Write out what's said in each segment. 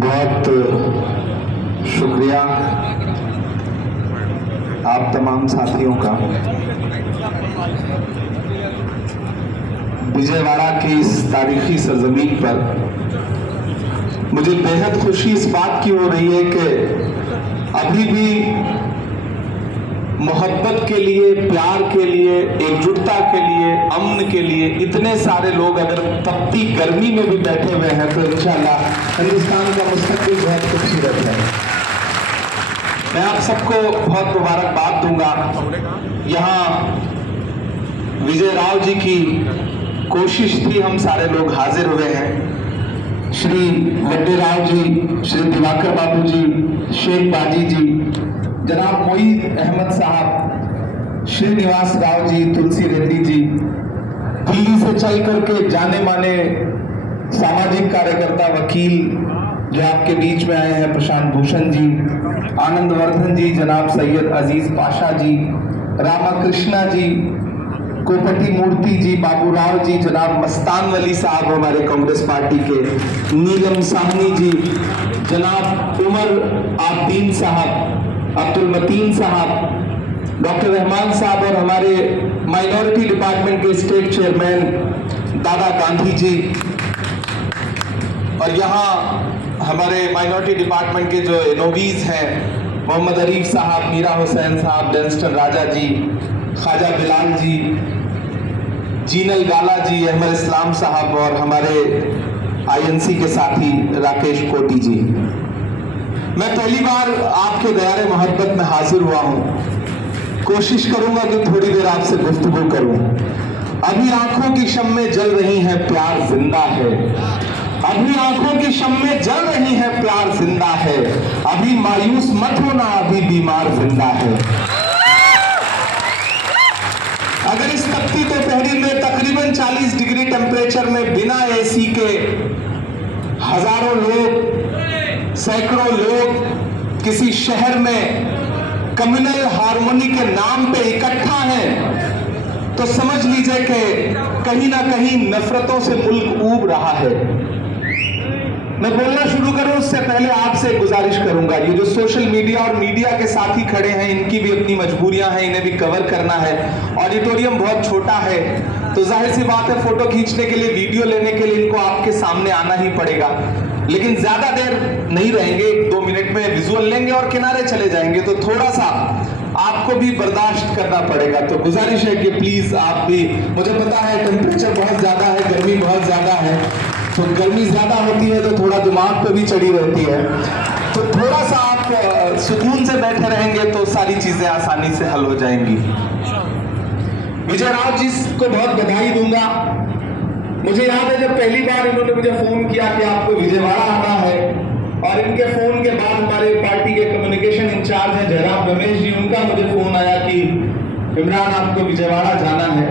बहुत शुक्रिया आप तमाम साथियों का विजयवाड़ा की इस तारीखी सरजमीन पर। मुझे बेहद खुशी इस बात की हो रही है कि अभी भी मोहब्बत के लिए, प्यार के लिए, एकजुटता के लिए, अमन के लिए इतने सारे लोग अगर तपती गर्मी में भी बैठे हुए हैं तो इंशाल्लाह हिंदुस्तान का मुस्तकबिल बहुत खूबसूरत है। मैं आप सबको बहुत मुबारकबाद दूंगा। यहाँ विजय राव जी की कोशिश थी, हम सारे लोग हाजिर हुए हैं। श्री लड्डू राव जी, श्री दिवाकर बाबू जी, शेख बाजी जी, जनाब मोईद अहमद साहब, श्रीनिवास राव जी, तुलसी रेड्डी जी, दिल्ली से चल करके जाने माने सामाजिक कार्यकर्ता, वकील जो आपके बीच में आए हैं, प्रशांत भूषण जी, आनंद वर्धन जी, जनाब सैयद अजीज पाशा जी, रामाकृष्णा जी, कोपटी मूर्ति जी, बाबू राव जी, जनाब मस्तान वली साहब हमारे कांग्रेस पार्टी के, नीलम साहनी जी, जनाब उमर आब्दीन साहब, अब्दुल मतीन साहब, डॉक्टर रहमान साहब और हमारे माइनॉरिटी डिपार्टमेंट के स्टेट चेयरमैन दादा गांधी जी, और यहाँ हमारे माइनॉरिटी डिपार्टमेंट के जो एनओवीज हैं, मोहम्मद अरीफ साहब, मीरा हुसैन साहब, डेंस्टन राजा जी, ख्वाजा बिलाल जी, जीनल गाला जी, अहमद इस्लाम साहब और हमारे आईएनसी के साथी राकेश कोटी जी। मैं पहली बार आपके गयारे मोहब्बत में हाजिर हुआ हूं। कोशिश करूंगा कि थोड़ी देर आपसे गुफ्तगू करूं। अभी आंखों की शम्में जल रही हैं, प्यार जिंदा है। अभी आंखों की शम्में जल रही हैं, प्यार जिंदा है। अभी मायूस मत होना, अभी बीमार जिंदा है। अगर इस तपती दोपहरी में तकरीबन 40 डिग्री टेम्परेचर में बिना एसी के हजारों लोग, सैकड़ों लोग किसी शहर में कम्युनल हार्मोनी के नाम पे इकट्ठा हैं, तो समझ लीजिए कि कहीं ना कहीं नफरतों से मुल्क ऊब रहा है। मैं बोलना शुरू करूं उससे पहले आपसे गुजारिश करूंगा, ये जो सोशल मीडिया और मीडिया के साथी खड़े हैं, इनकी भी अपनी मजबूरियां हैं, इन्हें भी कवर करना है। ऑडिटोरियम बहुत छोटा है, तो जाहिर सी बात है फोटो खींचने के लिए, वीडियो लेने के लिए इनको आपके सामने आना ही पड़ेगा। लेकिन ज्यादा देर नहीं रहेंगे, 1-2 मिनट में विजुअल लेंगे और किनारे चले जाएंगे, तो थोड़ा सा आपको भी बर्दाश्त करना पड़ेगा। तो गुजारिश है कि प्लीज आप भी, मुझे पता है टेम्परेचर बहुत ज्यादा है, गर्मी बहुत ज्यादा है, तो गर्मी ज्यादा होती है तो थोड़ा दिमाग पे भी चढ़ी रहती है, तो थोड़ा सा आप सुकून से बैठे रहेंगे तो सारी चीजें आसानी से हल हो जाएंगी। विजय राव जी को बहुत बधाई दूंगा। मुझे याद है जब पहली बार इन्होंने मुझे फोन किया कि आपको विजयवाड़ा आना है, और इनके फोन के बाद हमारे पार्टी के कम्युनिकेशन इंचार्ज हैं जयराम रमेश जी, उनका मुझे फोन आया कि इमरान आपको विजयवाड़ा जाना है।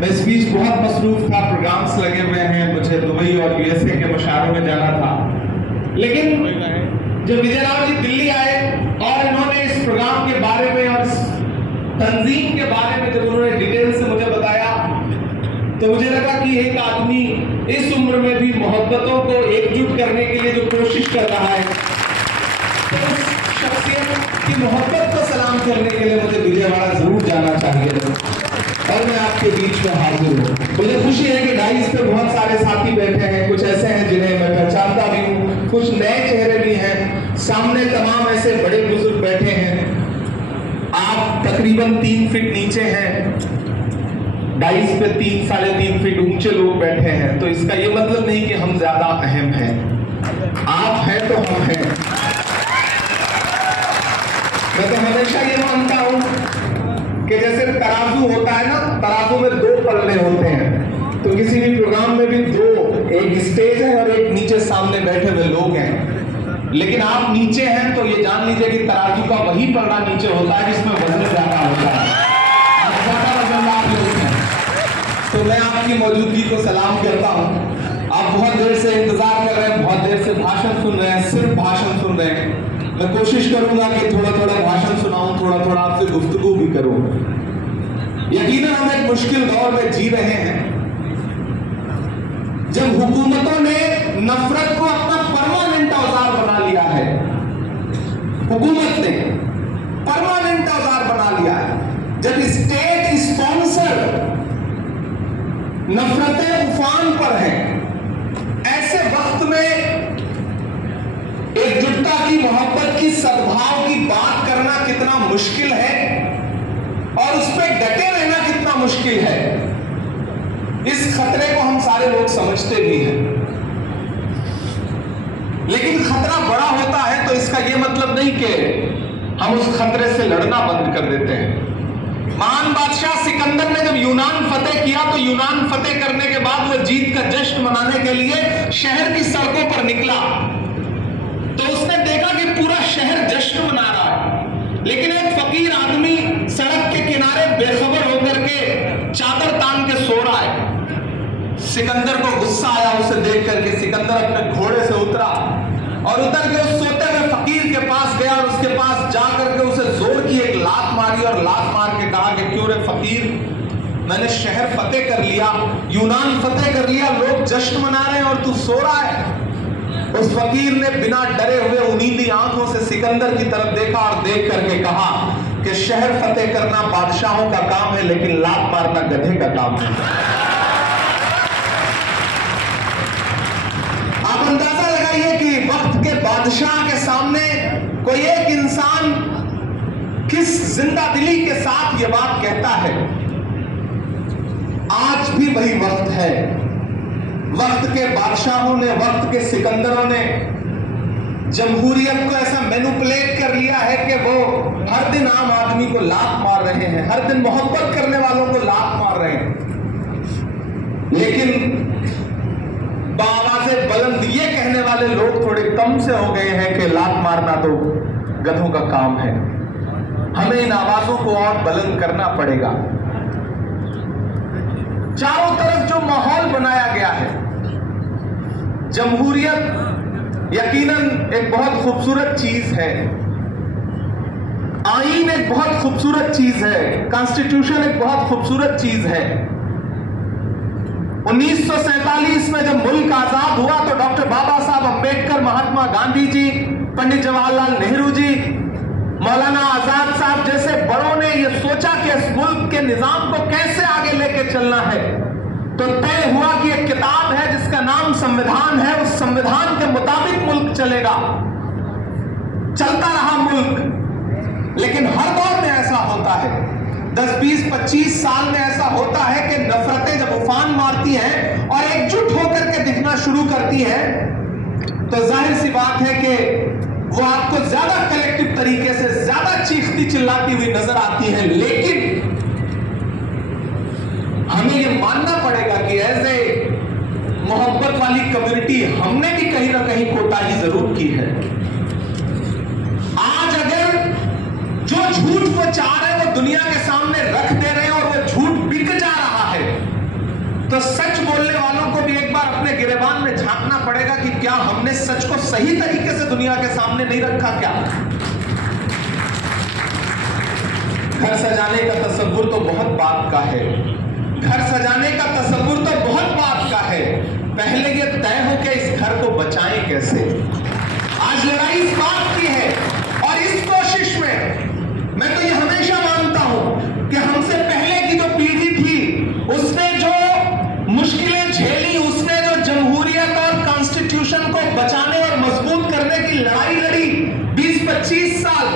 मैं इस बीच बहुत मसरूफ था, प्रोग्राम्स लगे हुए हैं, मुझे दुबई और यूएसए के मुशायरों में जाना था। लेकिन जब विजय राव जी दिल्ली आए और इन्होंने इस प्रोग्राम के बारे में और तंजीम के बारे में जब उन्होंने डिटेल से मुझे बताया, तो मुझे लगा कि एक आदमी इस उम्र में भी मोहब्बतों को एकजुट करने के लिए जो कोशिश कर रहा है, तो उस शख्सियत की मोहब्बत को सलाम करने के लिए मुझे विजयवाड़ा जरूर जाना चाहिए, और मैं आपके बीच में हाजिर हूँ। मुझे खुशी है कि डाइस पे बहुत सारे साथी बैठे हैं, कुछ ऐसे हैं जिन्हें मैं पहचानता भी हूँ, कुछ नए चेहरे भी हैं, सामने तमाम ऐसे बड़े बुजुर्ग बैठे हैं। आप तकरीबन 3 फीट नीचे हैं, डाइस पे 3-3.5 फीट ऊंचे लोग बैठे हैं, तो इसका ये मतलब नहीं कि हम ज्यादा अहम हैं। आप हैं तो हम हैं। मैं तो हमेशा ये मानता हूं कि जैसे तराजू होता है ना, तराजू में 2 पल्ले होते हैं, तो किसी भी प्रोग्राम में भी 2, एक स्टेज है और एक नीचे सामने बैठे हुए लोग हैं। लेकिन आप नीचे हैं तो ये जान लीजिए कि तराजू का वही पल्ला नीचे होता है जिसमें वजन ज्यादा होता है, ज्यादा वजनदार लोग हैं। तो मैं आपकी मौजूदगी को सलाम करता हूं। आप बहुत देर से इंतजार कर रहे हैं, बहुत देर से भाषण सुन रहे हैं, सिर्फ भाषण सुन रहे हैं। मैं कोशिश करूंगा कि थोड़ा थोड़ा भाषण सुनाऊं, थोड़ा थोड़ा आपसे गुफ्तगू भी करूं। यकीनन हम एक मुश्किल दौर में जी रहे हैं, जब हुकूमतों ने नफरत को अपना परमानेंट औजार बना हुकूमत ने परमानेंट औजार बना लिया है। जब स्टेट स्पॉन्सर नफरतें उफान पर हैं, ऐसे वक्त में एकजुटता की, मोहब्बत की, सद्भाव की बात करना कितना मुश्किल है और उस पर डटे रहना कितना मुश्किल है। इस खतरे को हम सारे लोग समझते भी हैं, लेकिन खतरा बड़ा होता है तो इसका यह मतलब नहीं कि हम उस खतरे से लड़ना बंद कर देते हैं। महान बादशाह सिकंदर ने जब यूनान फतेह किया तो यूनान फतेह करने के बाद वह जीत का जश्न मनाने के लिए शहर की सड़कों पर निकला, तो उसने देखा कि पूरा शहर जश्न मना रहा है, लेकिन एक फकीर आदमी सड़क के किनारे बेखबर होकर के चादर तान के सो रहा है। सिकंदर को गुस्सा आया उसे देख करके। सिकंदर अपने घोड़े से उतरा और उतर के उस सोते हुए फकीर के पास गया और उसके पास जाकर के उसे जोर की एक लात मारी और लात मार के कहा कि क्यों रे फकीर, मैंने शहर फतेह कर लिया, यूनान फतेह कर लिया, लोग जश्न मना रहे हैं और तू सो रहा है। उस फकीर ने बिना डरे हुए उनीली आंखों से सिकंदर की तरफ देखा और देख करके कहा कि शहर फतेह करना बादशाहों का काम है, लेकिन लात मारना गधे का काम है। आप अंदाजा लगाइए कि वक्त के बादशाह के सामने कोई एक इंसान किस जिंदा दिली के साथ यह बात कहता है। आज भी वही वक्त है। वक्त के बादशाहों ने, वक्त के सिकंदरों ने जमहूरियत को ऐसा मैनिपुलेट कर लिया है कि वो हर दिन आम आदमी को लात मार रहे हैं, हर दिन मोहब्बत करने वालों को लात मार रहे हैं। लेकिन बावाज़े बुलंद ये कहने वाले लोग थोड़े कम से हो गए हैं कि लात मारना तो गधों का काम है। हमें इन आवाजों को और बुलंद करना पड़ेगा। चारों तरफ जो माहौल बनाया गया है, जमहूरियत यकीनन एक बहुत खूबसूरत चीज है, आईन एक बहुत खूबसूरत चीज है, कॉन्स्टिट्यूशन एक बहुत खूबसूरत चीज है। 1947 में जब मुल्क आजाद हुआ तो डॉक्टर बाबा साहब अंबेडकर, महात्मा गांधी जी, पंडित जवाहरलाल नेहरू जी, मौलाना आजाद साहब जैसे बड़ों ने यह सोचा कि इस मुल्क के निजाम को कैसे आगे लेके चलना है, तो तय हुआ कि एक किताब है जिसका नाम संविधान है, उस संविधान के मुताबिक मुल्क चलेगा। चलता रहा मुल्क, लेकिन हर दौर में ऐसा होता है। 10, 20, 25 साल में ऐसा होता है कि नफरतें जब उफान मारती हैं और एकजुट होकर के दिखना शुरू करती हैं, तो जाहिर सी बात है कि वो आपको ज्यादा कलेक्टिव तरीके से, ज्यादा चीखती चिल्लाती हुई नजर आती है। लेकिन हमें ये मानना पड़ेगा कि एज ए मोहब्बत वाली कम्युनिटी हमने भी कहीं ना कहीं कोताही जरूर की है। आज अगर जो झूठ वो चाह रहे हैं वो दुनिया के सामने रख दे रहे हैं और वो झूठ बिक जा रहा है, तो सच बोलने वालों को भी एक बार अपने गिरेबान में झांकना पड़ेगा कि क्या हमने सच को सही तरीके से दुनिया के सामने नहीं रखा। क्या घर सजाने का तसव्वुर तो बहुत बात का है, घर सजाने का तसव्वुर तो बहुत बात का है, पहले ये तय हो कि इस घर को बचाएं कैसे। आज लड़ाई इस बात की है और इस कोशिश में मैं तो ये हमेशा मानता हूं कि हमसे पहले की जो पीढ़ी थी उसने जो मुश्किलें झेली, उसने जो जमहूरियत और कॉन्स्टिट्यूशन को बचाने और मजबूत करने की लड़ाई लड़ी 20-25 साल,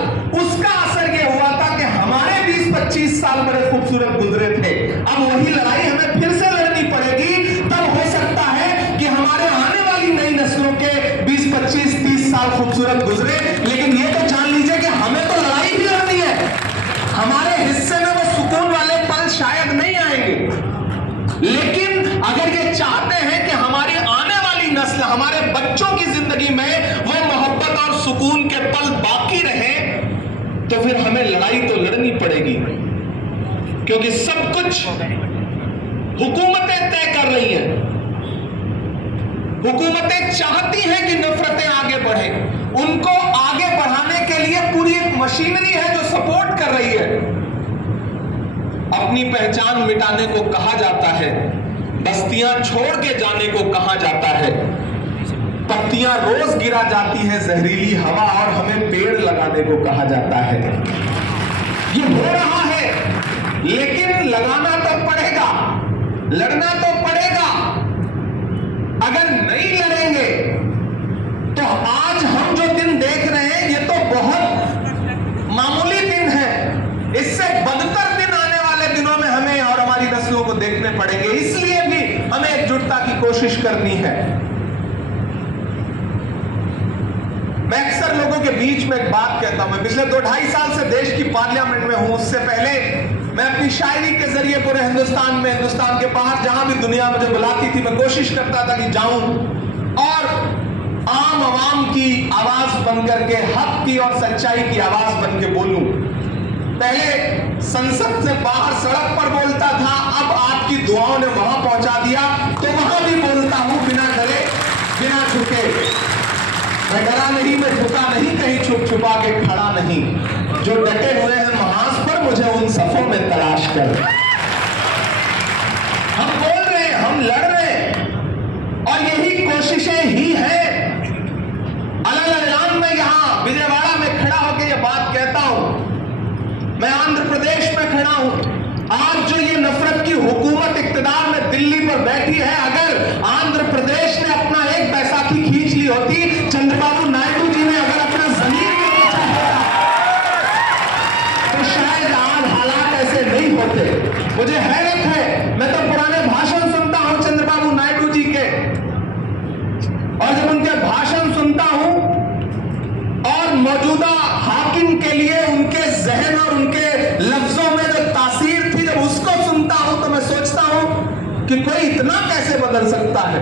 उसका असर यह हुआ था कि हमारे 20-25 साल बड़े खूबसूरत गुजरे थे। अब वही लड़ाई हमें फिर से लड़नी पड़ेगी, तब हो सकता है कि हमारे आने वाली नई नस्लों के 20-25-30 साल खूबसूरत गुजरे। लेकिन ये तो जान लीजिए कि हमें तो लड़ाई भी लड़नी है। हमारे हिस्से में वो सुकून वाले पल शायद नहीं आएंगे, लेकिन अगर ये चाहते हैं कि हमारी आने वाली नस्ल, हमारे बच्चों की जिंदगी में वो मोहब्बत और सुकून के पल बाकी रहे, तो फिर हमें लड़ाई तो लड़नी पड़ेगी, क्योंकि सब कुछ हुकूमतें तय कर रही हैं। हुकूमतें चाहती हैं कि नफरतें आगे बढ़े, उनको आगे बढ़ाने के लिए पूरी एक मशीनरी है जो सपोर्ट कर रही है। अपनी पहचान मिटाने को कहा जाता है, बस्तियां छोड़ के जाने को कहा जाता है, पत्तियां पत्तियां रोज गिरा जाती है जहरीली हवा और हमें पेड़ लगाने को कहा जाता है। ये हो रहा है, लेकिन लगाना तो पड़ेगा, लड़ना तो पड़ेगा। अगर नहीं लड़ेंगे तो आज हम जो दिन देख रहे हैं ये तो बहुत मामूली दिन है। इससे बदतर दिन आने वाले दिनों में हमें और हमारी नस्लों को देखने पड़ेंगे। इसलिए भी हमें एकजुटता की कोशिश करनी है। मैं अक्सर लोगों के बीच में एक बात कहता हूं, मैं पिछले 2-2.5 साल से देश की पार्लियामेंट में हूं। उससे पहले मैं अपनी शायरी के जरिए पूरे हिंदुस्तान में, हिंदुस्तान के बाहर जहां भी दुनिया मुझे बुलाती थी, मैं कोशिश करता था कि जाऊं और आम आवाम की आवाज बनकर के, हक की और सच्चाई की आवाज बन के बोलूं। पहले संसद से बाहर सड़क पर बोलता था, अब आपकी दुआओं ने वहां पहुंचा दिया तो वहां भी बोलता हूं, बिना डरे बिना झुके। मैं डरा नहीं, मैं झुका नहीं, कहीं छुप छुपा के खड़ा नहीं। जो डटे हुए हैं महाज पर, मुझे उन सफों में तलाश कर। हम बोल रहे हैं, हम लड़ रहे हैं और यही कोशिशें ही हैं। अलग-अलग मैं यहां विजयवाड़ा में खड़ा होकर यह बात कहता हूं, मैं आंध्र प्रदेश में खड़ा हूं। आज जो ये नफरत की हुकूमत इक्तदार में दिल्ली पर बैठी है, अगर आंध्र प्रदेश ने अपना एक बैसाखी खींच ली होती, चंद्रबाबू नायडू जी ने अगर अपना जमीन में बेचा होता, तो शायद आज हालात ऐसे नहीं होते। मुझे हैरत है, मैं तो पुराने भाषण सुनता हूं चंद्रबाबू नायडू जी के, और जब उनके भाषण सुनता हूं और मौजूदा हाकिम के लिए उनके जहन और उनके लफ्जों में जो तासीर थी, जब उसको सुनता हूं तो मैं सोचता हूं कि कोई इतना कैसे बदल सकता है।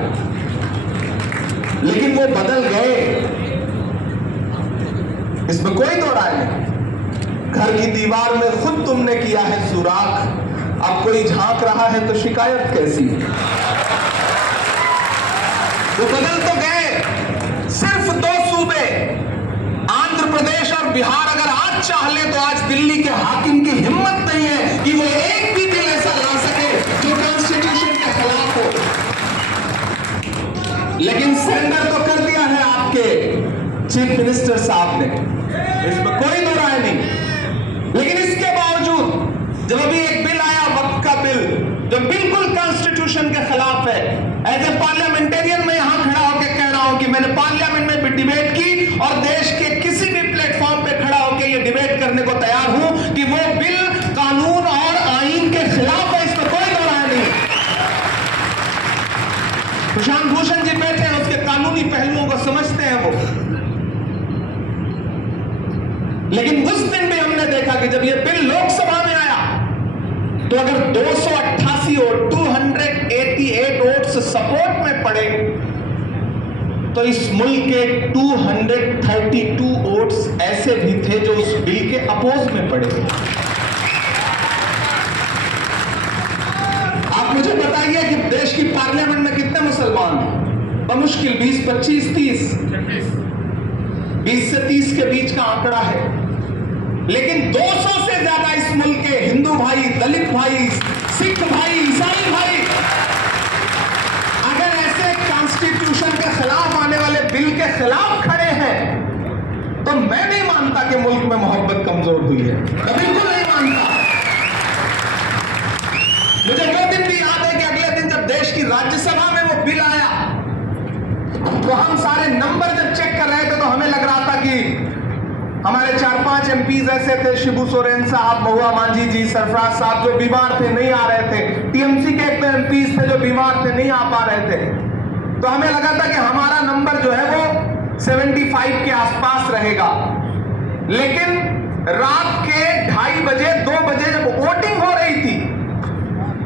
लेकिन वो बदल गए, इसमें कोई दो राय नहीं। घर की दीवार में खुद तुमने किया है सुराख, अब कोई झांक रहा है तो शिकायत कैसी। वो बदल तो गए। सिर्फ 2 सूबे आंध्र प्रदेश और बिहार अगर आज चाह ले तो आज दिल्ली के हाकिम की हिम्मत नहीं है कि वो एक भी बिल ऐसा ला सके जो कॉन्स्टिट्यूशन के खिलाफ हो। लेकिन सरेंडर तो कर दिया है आपके चीफ मिनिस्टर साहब ने, इसमें कोई दो राय नहीं। लेकिन इसके बावजूद जब अभी एक बिल आया, वक्त का बिल, जो बिल्कुल कॉन्स्टिट्यूशन के खिलाफ है, एज ए पार्लियामेंटेरियन मैं यहां खड़ा होकर कह रहा हूं कि मैंने पार्लियामेंट में भी डिबेट की और देश के किसी भी प्लेटफॉर्म पे खड़ा होकर यह डिबेट करने को तैयार हूं कि वो बिल कानून और आईन के खिलाफ है, इसमें कोई दो राय नहीं। प्रशांत भूषण जी बैठे हैं, उसके कानूनी पहलुओं को समझते हैं वो। लेकिन उस दिन भी हमने देखा कि जब यह बिल लोकसभा में आया तो अगर 288 वोट, 288 वोट्स सपोर्ट में पड़े तो इस मुल्क के 232 वोट्स ऐसे भी थे जो उस बिल के अपोज में पड़े। आप मुझे बताइए कि देश की पार्लियामेंट में कितने मुसलमान हैं? बमुश्किल 20, 25, 30, 20 से 30 के बीच का आंकड़ा है। लेकिन 200 से ज्यादा इस मुल्क के हिंदू भाई, दलित भाई, सिख भाई, ईसाई भाई अगर ऐसे कॉन्स्टिट्यूशन के खिलाफ आने वाले बिल के खिलाफ खड़े हैं तो मैं नहीं मानता कि मुल्क में मोहब्बत कमजोर हुई है। मैं बिल्कुल नहीं मानता। मुझे वो दिन भी याद है कि अगले दिन जब देश की राज्यसभा में वो बिल आया तो हम सारे नंबर जब चेक कर रहे थे तो हमें लग रहा था कि हमारे 4-5 एमपीज ऐसे थे, शिबू सोरेन साहब, महुआ मांझी जी, सरफराज साहब, जो बीमार थे, नहीं आ रहे थे। टीएमसी के एक एमपीज थे जो बीमार थे, नहीं आ पा रहे थे। तो हमें लगा था कि हमारा नंबर जो है वो 75 के आसपास रहेगा। लेकिन रात के 2:30 बजे, 2 बजे जब वोटिंग हो रही थी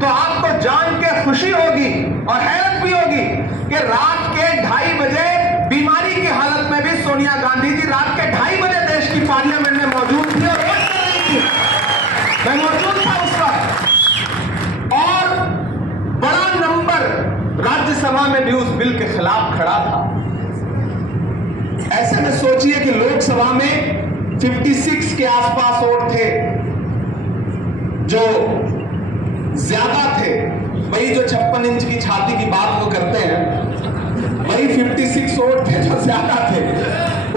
तो आपको जान के खुशी होगी और हैरत भी होगी कि रात के 2:30 बजे बीमारी की हालत में भी सोनिया गांधी जी रात के 2:30 बजे देश की पार्लियामेंट में मौजूद थी और वोट कर रही थी। मैं मौजूद था उस वक्त और बड़ा नंबर राज्यसभा में भी उस बिल के खिलाफ खड़ा था। ऐसे में सोचिए कि लोकसभा में 56 के आसपास वोट थे जो ज्यादा थे। वही जो 56 इंच की छाती की बात वो करते हैं, वही 56 वोट थे जो ज्यादा थे,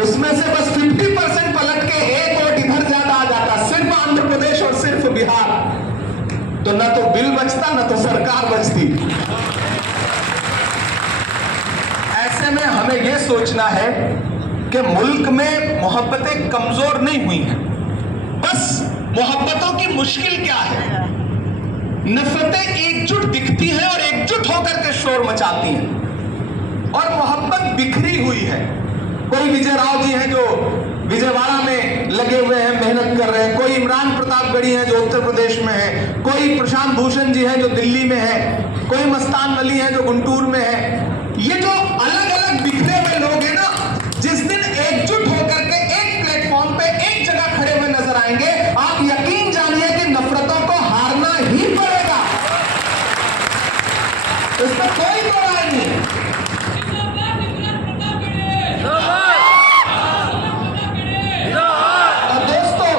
उसमें से बस 50% पलट के एक वोट इधर ज्यादा आ जाता, सिर्फ आंध्र प्रदेश और सिर्फ बिहार, तो न तो बिल बचता न तो सरकार बचती। ऐसे में हमें यह सोचना है कि मुल्क में मोहब्बतें कमजोर नहीं हुई हैं, बस मोहब्बतों की मुश्किल क्या है, नफरतें एकजुट दिखती हैं और एकजुट होकर के शोर मचाती हैं, और मोहब्बत बिखरी हुई है। कोई विजय राव जी हैं जो विजयवाड़ा में लगे हुए हैं, मेहनत कर रहे हैं, कोई इमरान प्रतापगढ़ी हैं जो उत्तर प्रदेश में है, कोई प्रशांत भूषण जी हैं जो दिल्ली में है, कोई मस्तान वली हैं जो गुंटूर में है। ये जो अलग अलग बिखरे हुए लोग हैं ना, जिस दिन एकजुट होकर के एक प्लेटफॉर्म पे एक जगह खड़े हुए नजर आएंगे, आप यकीन जानिए कि नफरतों को हारना ही पड़ेगा, इसमें कोई दो राय नहीं है। और दोस्तों,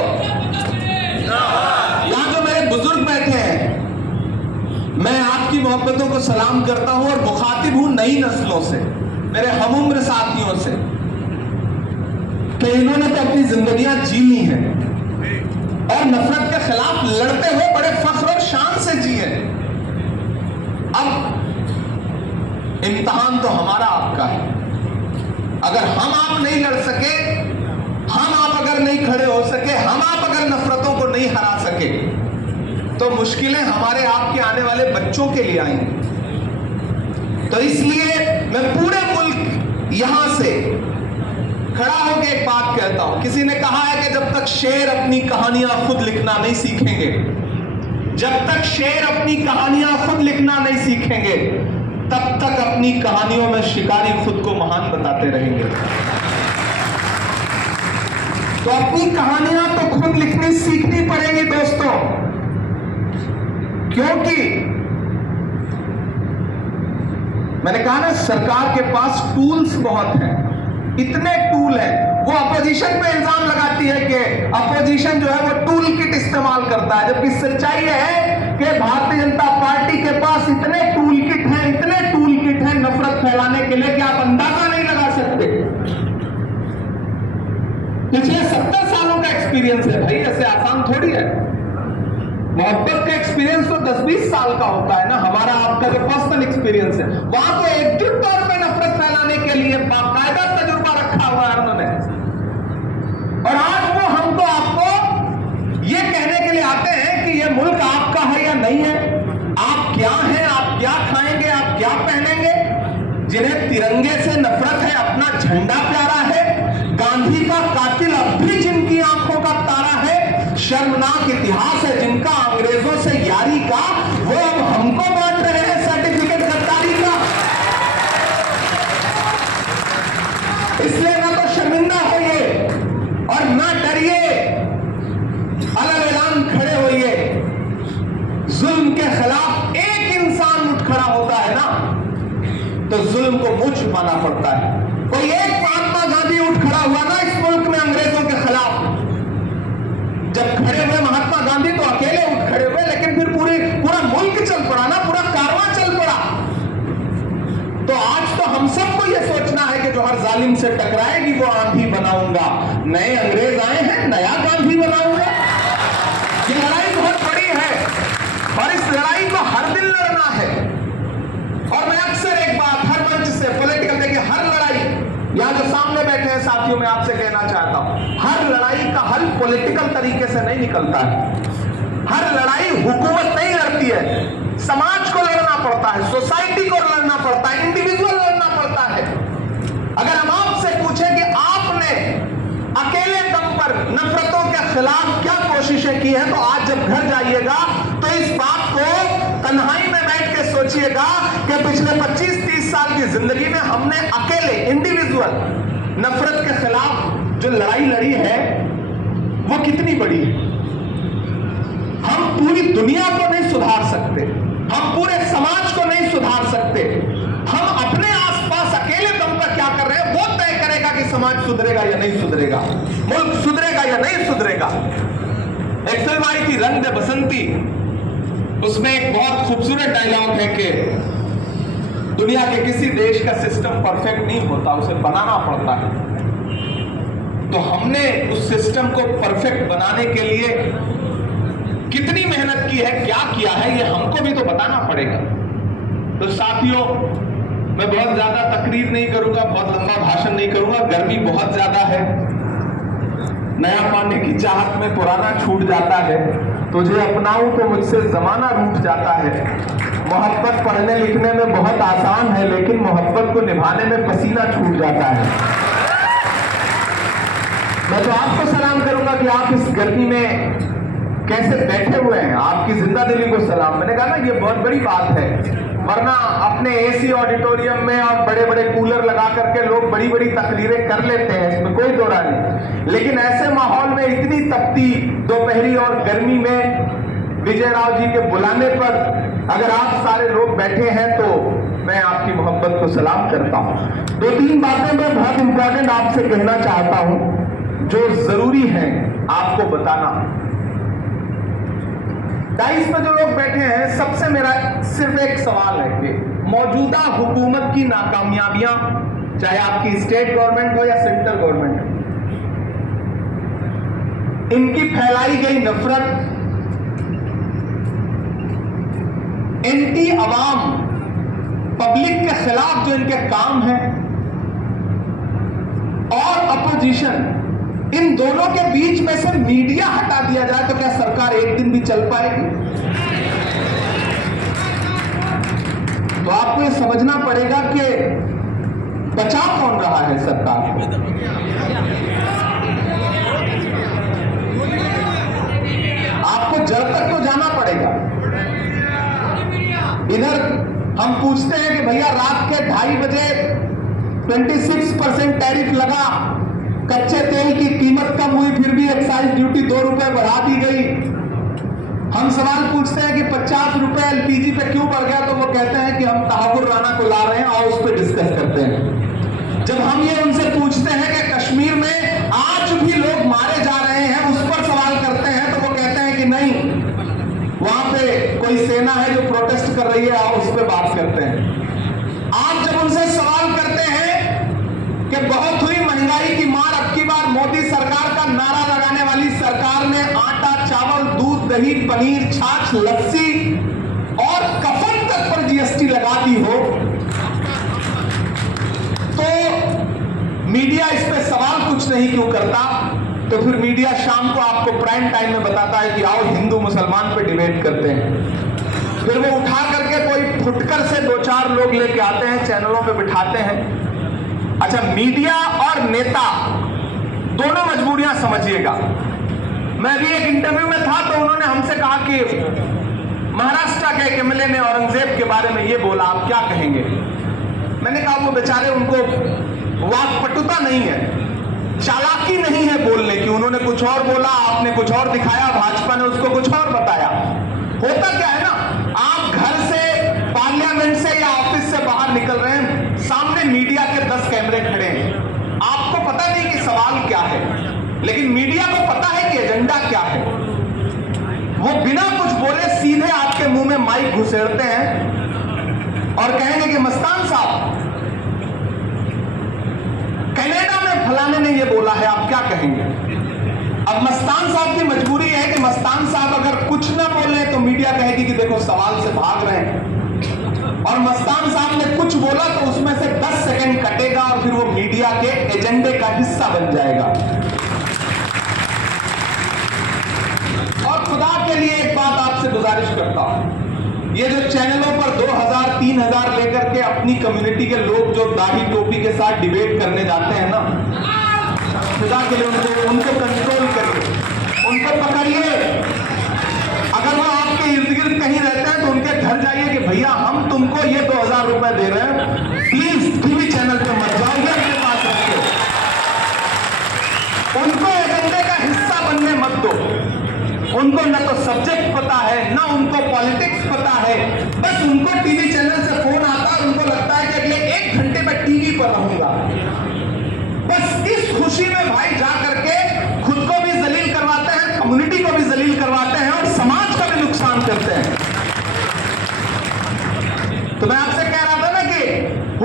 यहां जो मेरे बुजुर्ग बैठे हैं, मैं आपकी मोहब्बतों को सलाम करता हूं और मुखातिब हूं नई नस्लों से, मेरे हमउम्र साथियों से, कि इन्होंने तो अपनी जिंदगियां जी ली हैं और नफरत के खिलाफ लड़ते हुए बड़े फख्र और शान से जिए। अब इम्तिहान तो हमारा आपका है। अगर हम आप नहीं लड़ सके, हम आप अगर नहीं खड़े हो सके, हम आप अगर नफरतों को नहीं हरा सके, तो मुश्किलें हमारे आपके आने वाले बच्चों के लिए आएंगी। तो इसलिए मैं पूरे मुल्क यहां से खड़ा होकर एक बात कहता हूं। किसी ने कहा है कि जब तक शेर अपनी कहानियां खुद लिखना नहीं सीखेंगे, जब तक शेर अपनी कहानियां खुद लिखना नहीं सीखेंगे, तब तक अपनी कहानियों में शिकारी खुद को महान बताते रहेंगे। तो अपनी कहानियां तो खुद लिखनी सीखनी पड़ेगी दोस्तों, क्योंकि मैंने कहा ना, सरकार के पास टूल्स बहुत हैं, इतने टूल हैं। वो अपोजिशन पे इल्जाम लगाती है कि अपोजिशन जो है वो टूल किट इस्तेमाल करता है, जबकि सच्चाई है कि भारतीय जनता पार्टी के पास इतने टूल किट हैं, इतने टूल किट हैं नफरत फैलाने के लिए कि आप अंदाजा नहीं लगा सकते। पिछले 70 सालों का एक्सपीरियंस है भाई, ऐसे आसान थोड़ी है। मोहब्बत का एक्सपीरियंस तो 10-20 साल का होता है ना, हमारा आपका जो पर्सनल एक्सपीरियंस है, वहां तो एकजुट तौर पे नफरत फैलाने के लिए बाकायदा तजुर्बा रखा हुआ है उन्होंने। और आज वो हमको आपको ये कहने के लिए आते हैं कि ये मुल्क आपका है या नहीं है, आप क्या हैं, आप क्या खाएंगे, आप क्या पहनेंगे। जिन्हें तिरंगे से नफरत है, अपना झंडा प्यारा है, गांधी का कातिल अब भी जिनकी आंखों का तारा है, शर्मनाक इतिहास है जिनका अंग्रेजों से यारी का, वो अब हमको बांट रहे हैं सर्टिफिकेट गद्दारी का। इसलिए ना तो शर्मिंदा होइए और ना डरिए, अलग ऐलान खड़े होइए। जुल्म के खिलाफ एक इंसान उठ खड़ा होता है ना, तो जुल्म को मुंह छुपाना पड़ता है। कोई एक महात्मा गांधी उठ खड़ा हुआ ना इस मुल्क में अंग्रेजों के खिलाफ, जब खड़े हुए महात्मा गांधी तो अकेले उठ खड़े हुए, लेकिन फिर पूरा मुल्क चल पड़ा ना, पूरा कारवां चल पड़ा। तो आज तो हम सबको यह सोचना है कि जो हर जालिम से टकराएगी वो आंधी बनाऊंगा। नए अंग्रेज आए हैं, नया गांधी बनाऊंगा। ये लड़ाई बहुत बड़ी है और इस लड़ाई को हर दिन लड़ना है। और मैं अक्सर एक बात हर मंच से पॉलिटिकल, देखिए हर लड़ाई, यहां जो सामने बैठे हैं साथियों, मैं आपसे कहना चाहता हूं, हर लड़ाई का हल पॉलिटिकल तरीके से नहीं निकलता है। हर लड़ाई हुकूमत नहीं लड़ती है, समाज को लड़ना पड़ता है, सोसाइटी को लड़ना पड़ता है, इंडिविजुअल लड़ना पड़ता है। अगर हम आपसे पूछें कि आपने अकेले दम पर नफरतों के खिलाफ क्या कोशिशें की हैं, तो आज जब घर जाइएगा तो इस बात को तन्हाई में बैठ के सोचिएगा कि पिछले 25-30 साल की जिंदगी में हमने अकेले इंडिविजुअल नफरत के खिलाफ जो लड़ाई लड़ी है वो कितनी बड़ी है। हम पूरी दुनिया को नहीं सुधार सकते, हम पूरे समाज को नहीं सुधार सकते, हम अपने आसपास अकेले दम पर क्या कर रहे हैं वो तय करेगा कि समाज सुधरेगा या नहीं सुधरेगा, मुल्क सुधरेगा या नहीं सुधरेगा। एक फिल्म आई थी रंग दे बसंती, उसमें एक बहुत खूबसूरत डायलॉग है कि दुनिया के किसी देश का सिस्टम परफेक्ट नहीं होता, उसे बनाना पड़ता है। तो हमने उस सिस्टम को परफेक्ट बनाने के लिए कितनी मेहनत की है, क्या किया है, ये हमको भी तो बताना पड़ेगा। तो साथियों, मैं बहुत ज्यादा तकरीर नहीं करूंगा, बहुत लंबा भाषण नहीं करूंगा, गर्मी बहुत ज्यादा है, नया पाने की चाहत में पुराना छूट जाता है, तुझे अपनाऊं तो मुझसे जमाना रूठ जाता है। मोहब्बत पढ़ने लिखने में बहुत आसान है, लेकिन मोहब्बत को निभाने में पसीना छूट जाता है। मैं तो आपको सलाम करूंगा कि आप इस गर्मी में कैसे बैठे हुए हैं, आपकी जिंदा दिली को सलाम। मैंने कहा ना, ये बहुत बड़ी बात है, वरना अपने एसी ऑडिटोरियम में और बड़े बड़े कूलर लगा करके लोग बड़ी बड़ी तकरीरें कर लेते हैं, इसमें कोई दो राय नहीं। लेकिन ऐसे माहौल में इतनी तपती दोपहरी और गर्मी में विजय राव जी के बुलाने पर अगर आप सारे लोग बैठे हैं तो मैं आपकी मोहब्बत को सलाम करता हूं। दो तीन बातें मैं बहुत इंपॉर्टेंट आपसे कहना चाहता हूं, जो जरूरी है आपको बताना। डाइस में जो लोग बैठे हैं, सबसे मेरा सिर्फ एक सवाल है कि मौजूदा हुकूमत की नाकामयाबियां, चाहे आपकी स्टेट गवर्नमेंट हो या सेंट्रल गवर्नमेंट हो, इनकी फैलाई गई नफरत, एंटी अवाम पब्लिक के खिलाफ जो इनके काम हैं, और अपोजिशन, इन दोनों के बीच में से मीडिया हटा दिया जाए तो क्या सरकार एक दिन भी चल पाएगी? तो आपको ये समझना पड़ेगा कि बचा कौन रहा है सरकार को। आपको जड़ तक तो जाना पड़ेगा। इधर हम पूछते हैं कि भैया रात के 2:30 बजे 26% टैरिफ लगा, कच्चे तेल की कीमत कम हुई, फिर भी एक्साइज ड्यूटी 2 रुपए बढ़ा दी गई। हम सवाल पूछते हैं कि 50 रुपए एलपीजी पे क्यों बढ़ गया, तो वो कहते हैं कि हम तहव्वुर राना को ला रहे हैं और उस पर डिस्कस करते हैं। जब हम ये उनसे पूछते हैं कि कश्मीर में आज भी लोग मारे जा रहे हैं, उस पर सवाल करते हैं, तो वो कहते हैं कि नहीं, वहां पे कोई सेना है जो प्रोटेस्ट कर रही है और उस पर बात करते हैं। आप जब उनसे सवाल करते हैं कि बहुत हुई महंगाई की मार, अब की बार मोदी सरकार का नारा लगाने वाली सरकार ने आटा, चावल, दूध, दही, पनीर, छाछ, लस्सी और कफन तक पर जीएसटी लगा दी हो, तो मीडिया इस पे सवाल कुछ नहीं क्यों करता? तो फिर मीडिया शाम को आपको प्राइम टाइम में बताता है कि आओ हिंदू मुसलमान पे डिबेट करते हैं। फिर वो उठा करके कोई फुटकर से 2-4 लोग लेके आते हैं, चैनलों पे बिठाते हैं। अच्छा, मीडिया और नेता दोनों मजबूरियां समझिएगा। मैं भी एक इंटरव्यू में था तो उन्होंने हमसे कहा कि महाराष्ट्र के एक एमएलए ने औरंगजेब के बारे में ये बोला, आप क्या कहेंगे? मैंने कहा वो बेचारे, उनको वाक्पटुता नहीं है, चालाकी नहीं है बोलने की। उन्होंने कुछ और बोला, आपने कुछ और दिखाया, भाजपा ने उसको कुछ और बताया। होता क्या है ना, आप घर से, पार्लियामेंट से या ऑफिस से बाहर निकल रहे हैं, सामने मीडिया के 10 कैमरे खड़े हैं, आपको पता नहीं कि सवाल क्या है, लेकिन मीडिया को पता है कि एजेंडा क्या है। वो बिना कुछ बोले सीधे आपके मुंह में माइक घुसेड़ते हैं और कहेंगे कि मस्तान साहब, कनाडा में फलाने ने ये बोला है, आप क्या कहेंगे? अब मस्तान साहब की मजबूरी है कि मस्तान साहब अगर कुछ ना बोले तो मीडिया कहेगी कि देखो सवाल से भाग रहे हैं, और मस्तान साहब ने कुछ बोला तो उसमें से 10 सेकंड कटेगा और फिर वो मीडिया के एजेंडे का हिस्सा बन जाएगा। और खुदा के लिए एक बात आपसे गुजारिश करता हूं, ये जो चैनलों पर 2000-3000 लेकर के अपनी कम्युनिटी के लोग जो दाढ़ी टोपी के साथ डिबेट करने जाते हैं ना, खुदा के लिए उनको कंट्रोल करिए, उनको पकड़िए। अगर वो आपके इर्द गिर्द कहीं रहते हैं तो उनके घर जाइए कि भैया हम तुमको ये 2000 रुपए दे रहे हैं, प्लीज टीवी चैनल पे मत जाओ, ये अपने पास रखो। उनको एजेंडे का हिस्सा बनने मत दो। उनको न तो सब्जेक्ट पता है, ना उनको पॉलिटिक्स पता है, बस उनको टीवी चैनल से फोन आता है, उनको लगता है कि अगले 1 घंटे में टीवी पर रहूंगा। बस इस खुशी में भाई जा करके खुद को भी जलील करवाते हैं, कम्युनिटी को भी जलील करवाते हैं और समाज का भी नुकसान करते हैं। तो मैं आपसे कह रहा था ना कि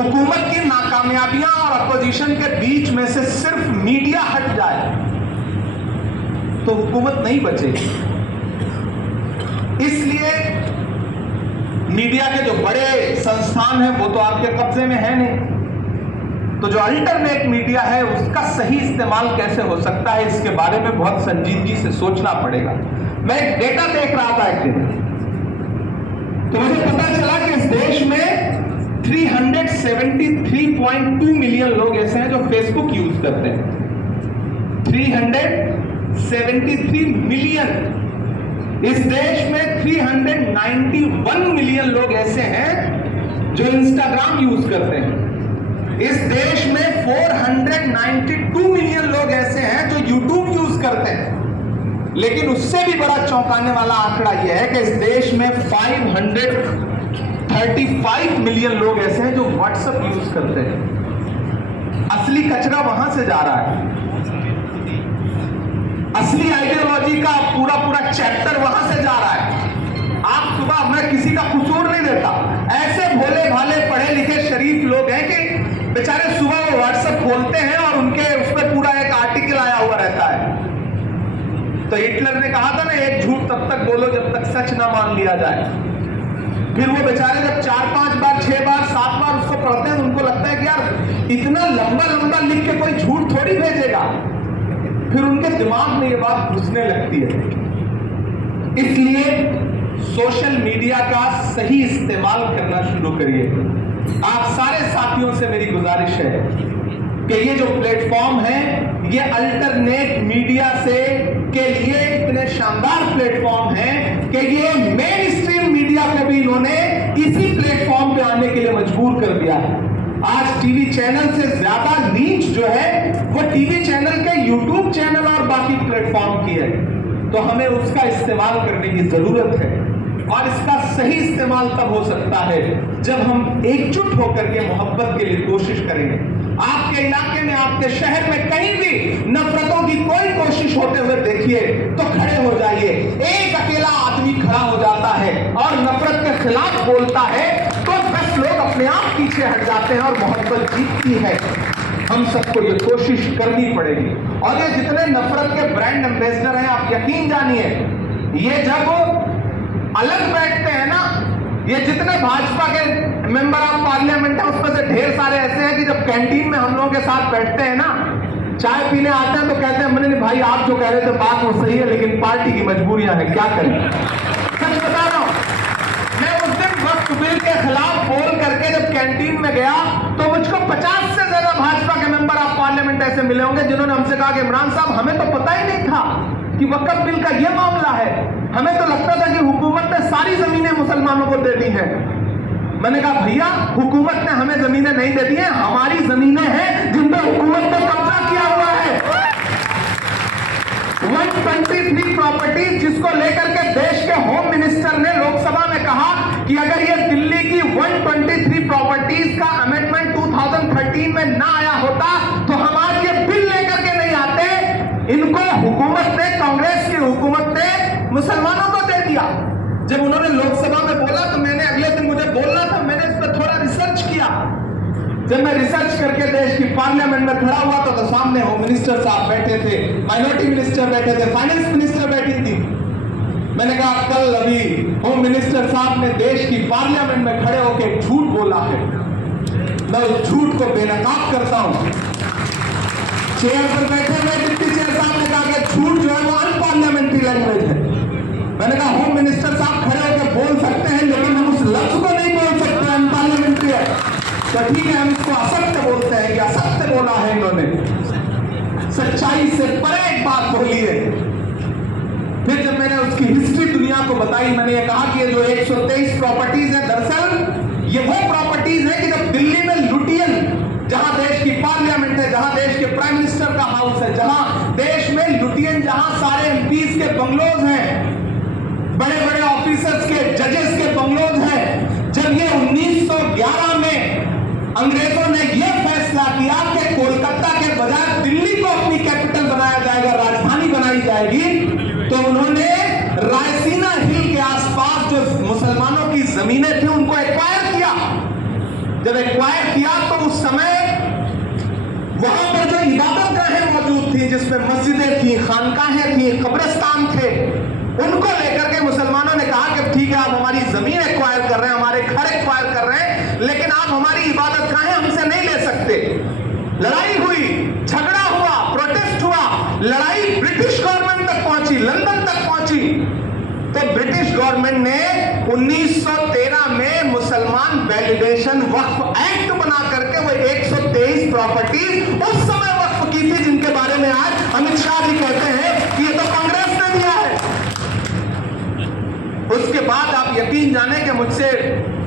हुकूमत की नाकामयाबियां और अपोजिशन के बीच में से सिर्फ मीडिया हट जाए तो हुकूमत नहीं बचेगी। इसलिए मीडिया के जो बड़े संस्थान हैं वो तो आपके कब्जे में है नहीं, तो जो अल्टरनेट मीडिया है उसका सही इस्तेमाल कैसे हो सकता है, इसके बारे में बहुत संजीदगी से सोचना पड़ेगा। मैं एक डेटा देख रहा था एक दिन, तो मुझे पता चला कि इस देश में 373.2 मिलियन लोग ऐसे हैं जो फेसबुक यूज करते हैं। 373 मिलियन। इस देश में 391 मिलियन लोग ऐसे हैं जो इंस्टाग्राम यूज करते हैं। इस देश में 492 मिलियन लोग ऐसे हैं जो यूट्यूब यूज करते हैं। लेकिन उससे भी बड़ा चौंकाने वाला आंकड़ा यह है कि इस देश में 535 मिलियन लोग ऐसे हैं जो व्हाट्सएप यूज करते हैं। असली कचरा वहां से जा रहा है, असली आइडियोलॉजी का पूरा चैप्टर वहां से जा रहा है। आप सुबह, मैं किसी का कसूर नहीं देता, ऐसे भोले भाले पढ़े लिखे शरीफ लोग हैं कि बेचारे सुबह वो व्हाट्सएप खोलते हैं और उनके उस पर पूरा एक आर्टिकल आया हुआ रहता है। तो हिटलर ने कहा था ना, एक झूठ तब तक बोलो जब तक सच ना मान लिया जाए। फिर वो बेचारे जब 4-5 बार 6 बार 7 बार उसको पढ़ते हैं तो उनको लगता है कि यार इतना लंबा लंबा लिख के कोई झूठ थोड़ी भेजेगा। फिर उनके दिमाग में ये बात घुसने लगती है। इसलिए सोशल मीडिया का सही इस्तेमाल करना शुरू करिए। आप सारे साथियों से मेरी गुजारिश है कि ये जो प्लेटफॉर्म है ये अल्टरनेट मीडिया से के लिए इतने शानदार प्लेटफॉर्म है कि ये मेन स्ट्रीम मीडिया को भी इन्होंने इसी प्लेटफॉर्म पे आने के लिए मजबूर कर दिया है। आज टीवी चैनल से ज्यादा रीच जो है वो टीवी चैनल के यूट्यूब चैनल और बाकी प्लेटफॉर्म की है। तो हमें उसका इस्तेमाल करने की जरूरत है और इसका सही इस्तेमाल तब हो सकता है जब हम एकजुट होकर के मोहब्बत के लिए कोशिश करेंगे। आपके इलाके में, आपके शहर में कहीं भी नफरतों की कोई कोशिश होते हुए देखिए तो खड़े हो जाइए। एक अकेला आदमी खड़ा हो जाता है और नफरत के खिलाफ बोलता है तो 10 लोग अपने आप पीछे हट जाते हैं और मोहब्बत जीतती है। हम सबको ये कोशिश करनी पड़ेगी। और ये जितने नफरत के ब्रांड एम्बेसडर हैं, आप यकीन जानिए, ये जब अलग बैठते हैं ना, ये जितने भाजपा के मेंबर ऑफ पार्लियामेंट है उसमें से ढेर सारे ऐसे हैं कि जब कैंटीन में हम लोगों के साथ बैठते हैं ना, चाय पीने आते हैं तो कहते हैं मैंने भाई आप जो कह रहे थे बात वो सही है लेकिन पार्टी की मजबूरियां हैं, क्या करें। सच बता रहा हूं, मैं उस दिन वक्त बिल के खिलाफ बोल करके जब कैंटीन में गया तो मुझको 50 से ज्यादा भाजपा के मेंबर ऑफ पार्लियामेंट ऐसे मिले होंगे जिन्होंने हमसे कहा कि इमरान साहब हमें तो पता ही नहीं था कि वक्फ बिल का यह मामला है, हमें तो लगता था कि हुकूमत ने सारी जमीनें मुसलमानों को दे दी हैं। मैंने कहा भैया हुकूमत ने हमें जमीनें नहीं दे दी हैं, हमारी जमीनें हैं जिन पर हुकूमत ने कब्जा किया हुआ है। 123 प्रॉपर्टीज जिसको लेकर के देश के होम मिनिस्टर ने लोकसभा में कहा कि अगर ये दिल्ली की 123 प्रॉपर्टीज का अमेंडमेंट 2013 में ना आया होता तो हम आज ये बिल लेकर के नहीं आते। इनको हुकूमत ने, कांग्रेस की हुकूमत ने मुसलमानों को दे दिया। जब उन्होंने लोकसभा में बोला तो मैंने अगले दिन, मुझे बोलना था, मैंने इस पर थोड़ा रिसर्च किया। जब मैं रिसर्च करके देश की पार्लियामेंट में खड़ा हुआ तो सामने होम मिनिस्टर साहब बैठे थे, माइनॉरिटी मिनिस्टर बैठे थे, फाइनेंस मिनिस्टर बैठी थी। मैंने कहा कल अभी होम मिनिस्टर साहब ने देश की पार्लियामेंट में खड़े होकर झूठ बोला है, मैं उस झूठ को बेनकाब करता हूं। चेयर पर बैठे हुए डिप्टी चेयर साहब ने कहा कि झूठ जो है वो अनपार्लियामेंट्री लैंग्वेज है। मैंने कहा होम मिनिस्टर साहब खड़े होकर बोल सकते हैं लेकिन हम उस लफ्ज को नहीं बोल सकते, अनपार्लियामेंट्री है। तो ठीक है, हम इसको असत्य बोलते हैं कि असत्य बोला है इन्होंने, सच्चाई से परे एक बात बोली है। फिर जब मैंने उसकी हिस्ट्री दुनिया को बताई, मैंने ये कहा कि ये जो 123 प्रॉपर्टीज है दरअसल ये वो प्रॉपर्टीज है कि जब दिल्ली में लुटियन, जहां देश की पार्लियामेंट है, जहां देश के प्राइम मिनिस्टर का हाउस है, जहां देश में लुटियन, जहां सारे एमपीज के बंगलोज हैं, बड़े बड़े ऑफिसर्स के, जजेस के बंगलोज हैं, जब ये 1911 में अंग्रेजों ने यह फैसला किया कि कोलकाता के बजाय दिल्ली को अपनी कैपिटल बनाया जाएगा, राजधानी बनाई जाएगी, तो उन्होंने रायसीना हिल के आसपास जो मुसलमानों की जमीनें थी उनको एक्वायर किया। जब एक्वायर किया तो उस समय वहां पर जो इबादतगाहें मौजूद थी, जिसमें मस्जिदें थी, खानकाहें थी, कब्रिस्तान थे, उनको लेकर के मुसलमानों ने कहा कि ठीक है, आप हमारी जमीन एक्वायर कर रहे हैं, हमारे घर एक्वायर कर रहे हैं, लेकिन आप हमारी इबादतगाहें हमसे नहीं ले सकते। लड़ाई हुई, झगड़ा हुआ, प्रोटेस्ट हुआ, लड़ाई ब्रिटिश गवर्नमेंट तक पहुंची, लंदन तक पहुंची। तो ब्रिटिश गवर्नमेंट ने 1913 में मुसलमान वैलिडेशन वक्फ एक्ट बना करके वो 123 प्रॉपर्टीज उस समय वक्फ की थी, जिनके बारे में आज अमित शाह जी कहते हैं कि ये तो कांग्रेस ने दिया है। उसके बाद आप यकीन जाने कि मुझसे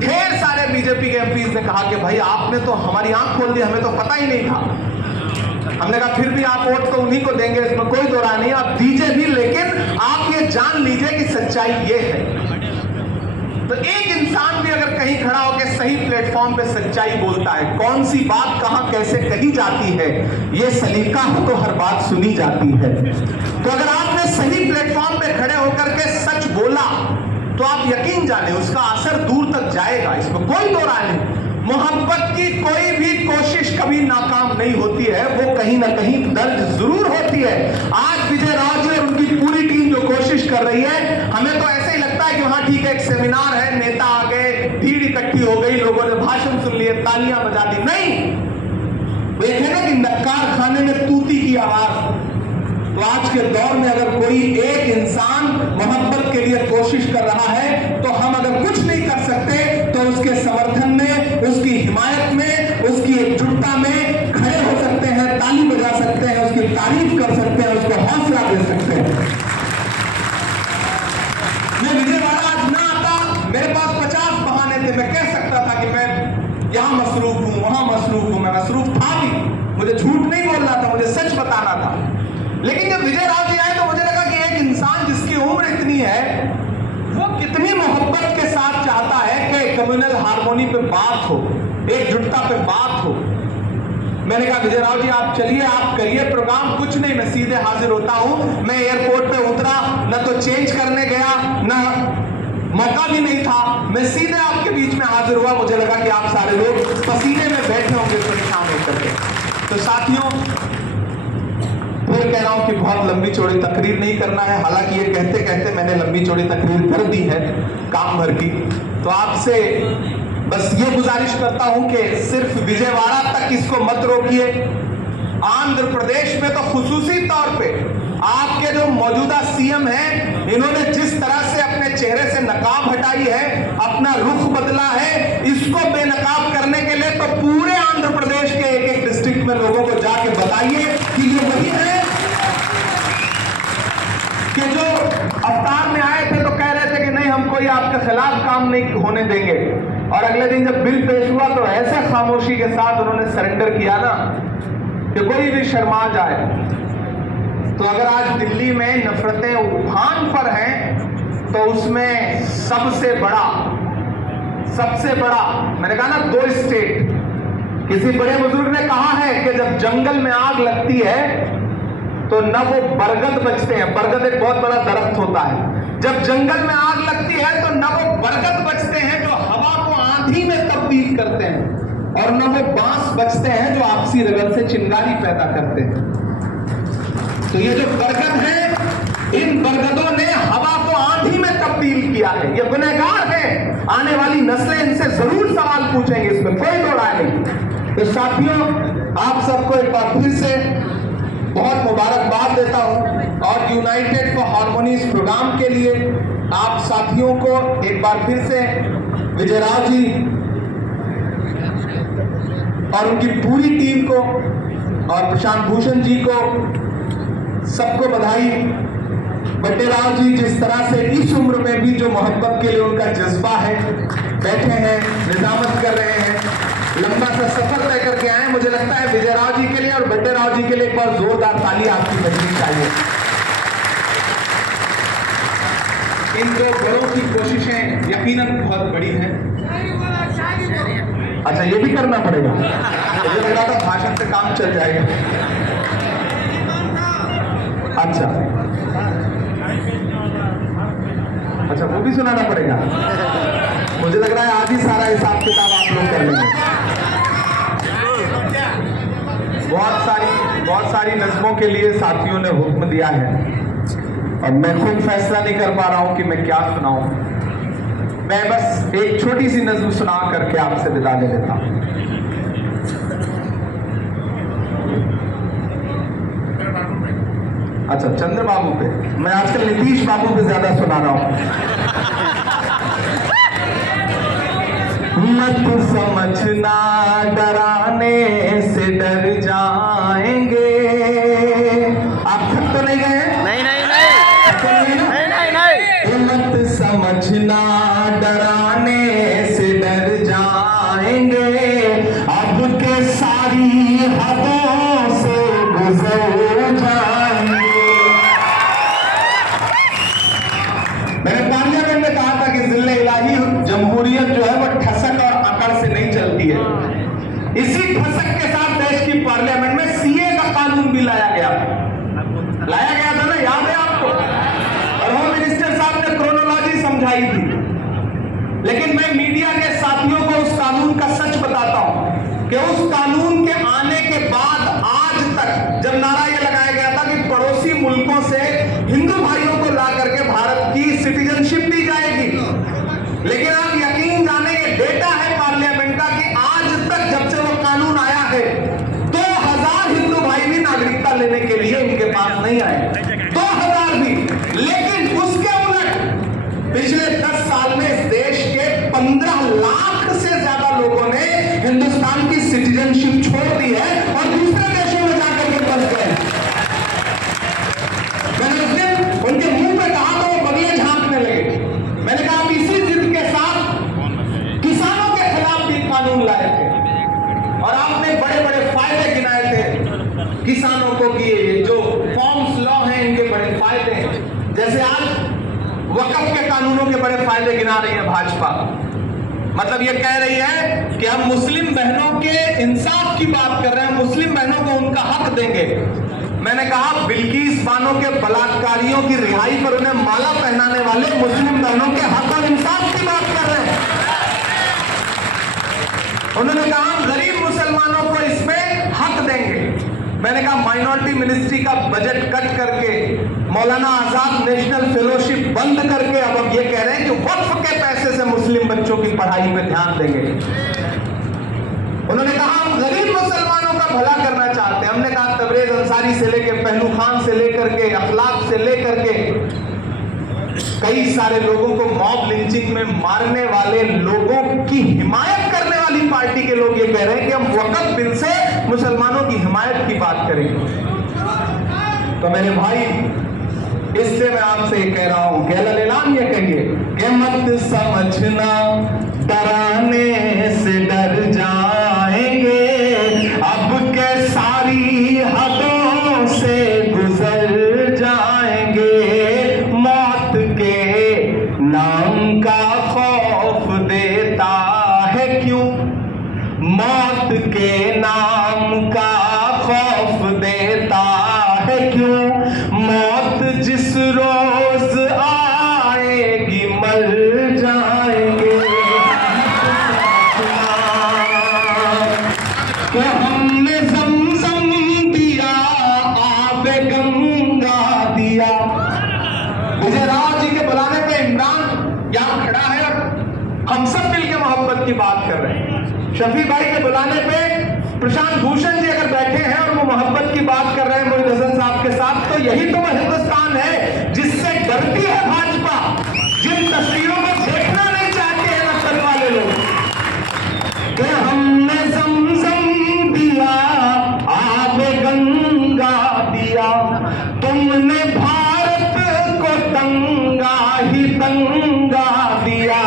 ढेर सारे बीजेपी के एमपीज ने कहा कि भाई आपने तो हमारी आंख खोल दी, हमें तो पता ही नहीं था। हमने कहा फिर भी आप वोट तो उन्हीं को देंगे, इसमें कोई दो राय नहीं, आप दीजिए भी, लेकिन आप ये जान लीजिए कि सच्चाई ये है। तो एक इंसान भी अगर कहीं खड़ा होकर सही प्लेटफॉर्म पे सच्चाई बोलता है, कौन सी बात कहां कैसे कही जाती है, ये सलीका हो तो हर बात सुनी जाती है। तो अगर आपने सही प्लेटफॉर्म पे खड़े होकर के सच बोला तो आप यकीन जाने उसका असर दूर तक जाएगा, इसमें कोई दो राय नहीं। मोहब्बत की कोई भी कोशिश कभी नाकाम नहीं होती है, वो कहीं ना कहीं दर्द जरूर होती है। आज विजय राव जी और उनकी पूरी टीम जो कोशिश कर रही है, हमें तो ऐसे ही लगता है कि वहां ठीक है, एक सेमिनार है, नेता आ गए, भीड़ इकट्ठी हो गई, लोगों ने भाषण सुन लिए, तालियां बजा दी। नहीं, देखे ना कि नक्कार खाने में तूती की आवाज। तो आज के दौर में अगर कोई एक इंसान मोहब्बत के लिए कोशिश कर रहा है, तो हम अगर कुछ नहीं कर सकते तो उसके समर्थन में, उसकी हिमायत में, उसकी एकजुटता में खड़े हो सकते हैं, ताली बजा सकते हैं, उसकी तारीफ कर सकते हैं, उसको हौसला दे सकते हैं। मैं विजयवाड़ा आज ना आता, मेरे पास 50 बहाने थे, मैं कह सकता था कि मैं यहां मसरूफ हूं, वहां मसरूफ हूं। मैं मसरूफ था भी, मुझे झूठ नहीं बोलना था, मुझे सच बताना था। लेकिन जब विजय राव जी आए तो मुझे लगा कि एक इंसान जिसकी उम्र इतनी है, वो कितनी मोहब्बत के साथ चाहता है कि कम्युनल हार्मोनी पे बात हो, एकजुटता पे बात हो। मैंने कहा विजय राव जी आप चलिए, आप करिए प्रोग्राम, कुछ नहीं, मैं सीधे हाजिर होता हूं। मैं एयरपोर्ट पे उतरा, न तो चेंज करने गया, न मौका भी नहीं था, मैं सीधे आपके बीच में हाजिर हुआ। मुझे लगा कि आप सारे लोग पसीने में बैठे होंगे परेशान होकर के। तो साथियों, फिर कह रहा हूं कि बहुत लंबी चौड़ी तकरीर नहीं करना है, हालांकि ये कहते कहते मैंने लंबी चौड़ी तकरीर कर दी है काम भर की। तो आपसे बस ये गुजारिश करता हूं कि सिर्फ विजयवाड़ा तक इसको मत रोकिए। आंध्र प्रदेश में तो खुसूसी तौर पे आपके जो मौजूदा सीएम हैं, इन्होंने जिस तरह से अपने चेहरे से नकाब हटाई है, अपना रुख बदला है, इसको बेनकाब करने के लिए तो पूरे आंध्र प्रदेश के एक एक डिस्ट्रिक्ट में लोगों को जाके बताइए कि ये वही है कि जो अवतार में आए थे तो कह रहे थे कि नहीं हम कोई आपके खिलाफ काम नहीं होने देंगे, और अगले दिन जब बिल पेश हुआ तो ऐसे खामोशी के साथ उन्होंने सरेंडर किया ना कि कोई भी शर्मा जाए। तो अगर आज दिल्ली में नफरतें उफान पर हैं, तो उसमें सबसे बड़ा मैंने कहा ना, 2 स्टेट। किसी बड़े बुजुर्ग ने कहा है कि जब जंगल में आग लगती है तो न वो बरगद बचते हैं, बरगद एक बहुत बड़ा दरख्त होता है, जब जंगल में आग लगती है तो न वो बरगद बचते हैं जो हवा को आंधी में तब्दील करते हैं, और न वो बांस बचते हैं जो आपसी रगड़ से चिंगारी पैदा करते हैं। तो ये जो बरगद है, इन बरगदों ने हवा को आंधी में तब्दील किया है, ये गुनहगार है। आने वाली नस्लें इनसे जरूर सवाल पूछेंगे, इसमें कोई दो राय नहीं। तो साथियों, आप सबको एक बार फिर से बहुत मुबारकबाद देता हूं, और यूनाइटेड फॉर हार्मोनी इस प्रोग्राम के लिए आप साथियों को एक बार फिर से विजय राव जी और उनकी पूरी टीम को और प्रशांत भूषण जी को सबको बधाई। बट्टे राव जी जिस तरह से इस उम्र में भी जो मोहब्बत के लिए उनका जज्बा है, बैठे हैं, निजामत कर रहे हैं, लंबा सा सफर तय करके आए, मुझे लगता है विजय राव जी के लिए और बट्टे राव जी के लिए एक बार जोरदार ताली आपकी बजनी चाहिए। इन दो बड़ों की कोशिशें यकीनन बहुत बड़ी हैं। अच्छा, ये भी करना पड़ेगा, मुझे लग रहा था भाषण से काम चल जाएगा। अच्छा, वो भी सुनाना पड़ेगा। मुझे लग रहा है आज ही सारा हिसाब किताब आप लोग कर लेंगे। बहुत सारी नज़्मों के लिए साथियों ने हुक्म दिया है और मैं खुद फैसला नहीं कर पा रहा हूं कि मैं क्या सुनाऊं। मैं बस एक छोटी सी नज़्म सुना करके आपसे विदा ले लेता हूं। अच्छा, चंद्रबाबू पे, मैं आजकल नीतीश बाबू पे ज्यादा सुना रहा हूं। मत समझना डराने से डर जाएंगे। आप थक तो नहीं गए? नहीं नहीं नहीं नहीं नहीं नहीं। मत समझना डराने से डर जाएंगे, अब के सारी हदों से गुजर जाएंगे। मैंने पार्लियामेंट में कहा था कि जिले इलाही जमहूरियत जो है वो ठसक और अकड़ से नहीं चलती है। इसी ठसक के साथ देश की पार्लियामेंट में सीए का कानून भी लाया गया था ना, याद है आपको? और होम मिनिस्टर साहब ने क्रोनोलॉजी समझाई थी। लेकिन मैं मीडिया के साथियों को उस कानून का सच बताता हूं कि उस कानून के आने के बाद आज तक जब नारा यह लगाया गया था कि पड़ोसी मुल्कों से हिंदू भाइयों को ला करके भारत की सिटीजनशिप दी जाएगी, लेकिन आप यकीन जाने ये डेटा है पार्लियामेंट का कि आज तक जब से वो कानून आया है 2000 हिंदू भाई भी नागरिकता लेने के लिए इनके पास नहीं आए, 2000 भी। लेकिन उसके उलट पिछले 10 साल में इस देश के 15 लाख से ज्यादा लोगों ने हिंदुस्तान की सिटीजनशिप छोड़ दी है और दूसरे देशों में जाकर के बस गए। मैंने उस दिन उनके मुंह पे कहा तो वो बगले झांकने लगे। मैंने कहा आप इसी जिद के साथ किसानों के खिलाफ भी कानून लाए थे और आपने बड़े बड़े फायदे गिनाए थे किसानों को कि जो फॉर्म्स लॉ हैं इनके बड़े फायदे हैं। जैसे आज वक़्फ़ के कानूनों के बड़े फायदे गिना रही है भाजपा। मतलब ये कह रही है कि हम मुस्लिम बहनों के इंसाफ की बात कर रहे हैं, मुस्लिम बहनों को उनका हक देंगे। मैंने कहा बिल्किस बानो के बलात्कारियों की रिहाई पर उन्हें माला पहनाने वाले मुस्लिम बहनों के हक और इंसाफ की बात कर रहे हैं। उन्होंने कहा गरीब मुसलमानों को इसमें हक देंगे। मैंने कहा माइनॉरिटी मिनिस्ट्री का बजट कट करके, मौलाना आजाद नेशनल फेलोशिप बंद करके अब ये कह रहे हैं कि वक्फ के पैसे से मुस्लिम बच्चों की पढ़ाई पे ध्यान देंगे। उन्होंने कहा हम गरीब मुसलमानों का भला करना चाहते हैं। हमने कहा तबरेज अंसारी से लेकर पहलू खान से लेकर के अखलाक से लेकर के कई सारे लोगों को मॉब लिंचिंग में मारने वाले लोगों की हिमायत करने वाली पार्टी के लोग ये कह रहे हैं कि हम वक़्फ़ बिल से मुसलमानों की हिमायत की बात करेंगे। तो मेरे भाई, इससे मैं आपसे ये कह रहा हूं कि ऐलान ये कहिए कि मत समझना डराने से डर जाएंगे, अब के सारी हदों से गुजर जाएंगे। मौत के नाम का खौफ देता है क्यों, मौत के नाम का खौफ देता है क्यों, मौत जिस रोज आएगी मर जाएंगे। कि हमने ज़मज़म दिया, आबे गंगा दिया। विजय राव जी के बुलाने पे इमरान यहाँ खड़ा है और हम सब मिलकर मोहब्बत की बात कर रहे हैं। शफी भाई के बुलाने पे प्रशांत भूषण जी अगर बैठे हैं और वो मोहब्बत की बात कर रहे हैं मोहित हसन साहब के साथ, तो यही तो वह हिंदुस्तान है जिससे डरती है भाजपा, जिन तस्वीरों को देखना नहीं चाहते हैं नफरत वाले लोग। कि हमने ज़मज़म दिया, आब गंगा दिया, तुमने भारत को दंगा ही दंगा दिया।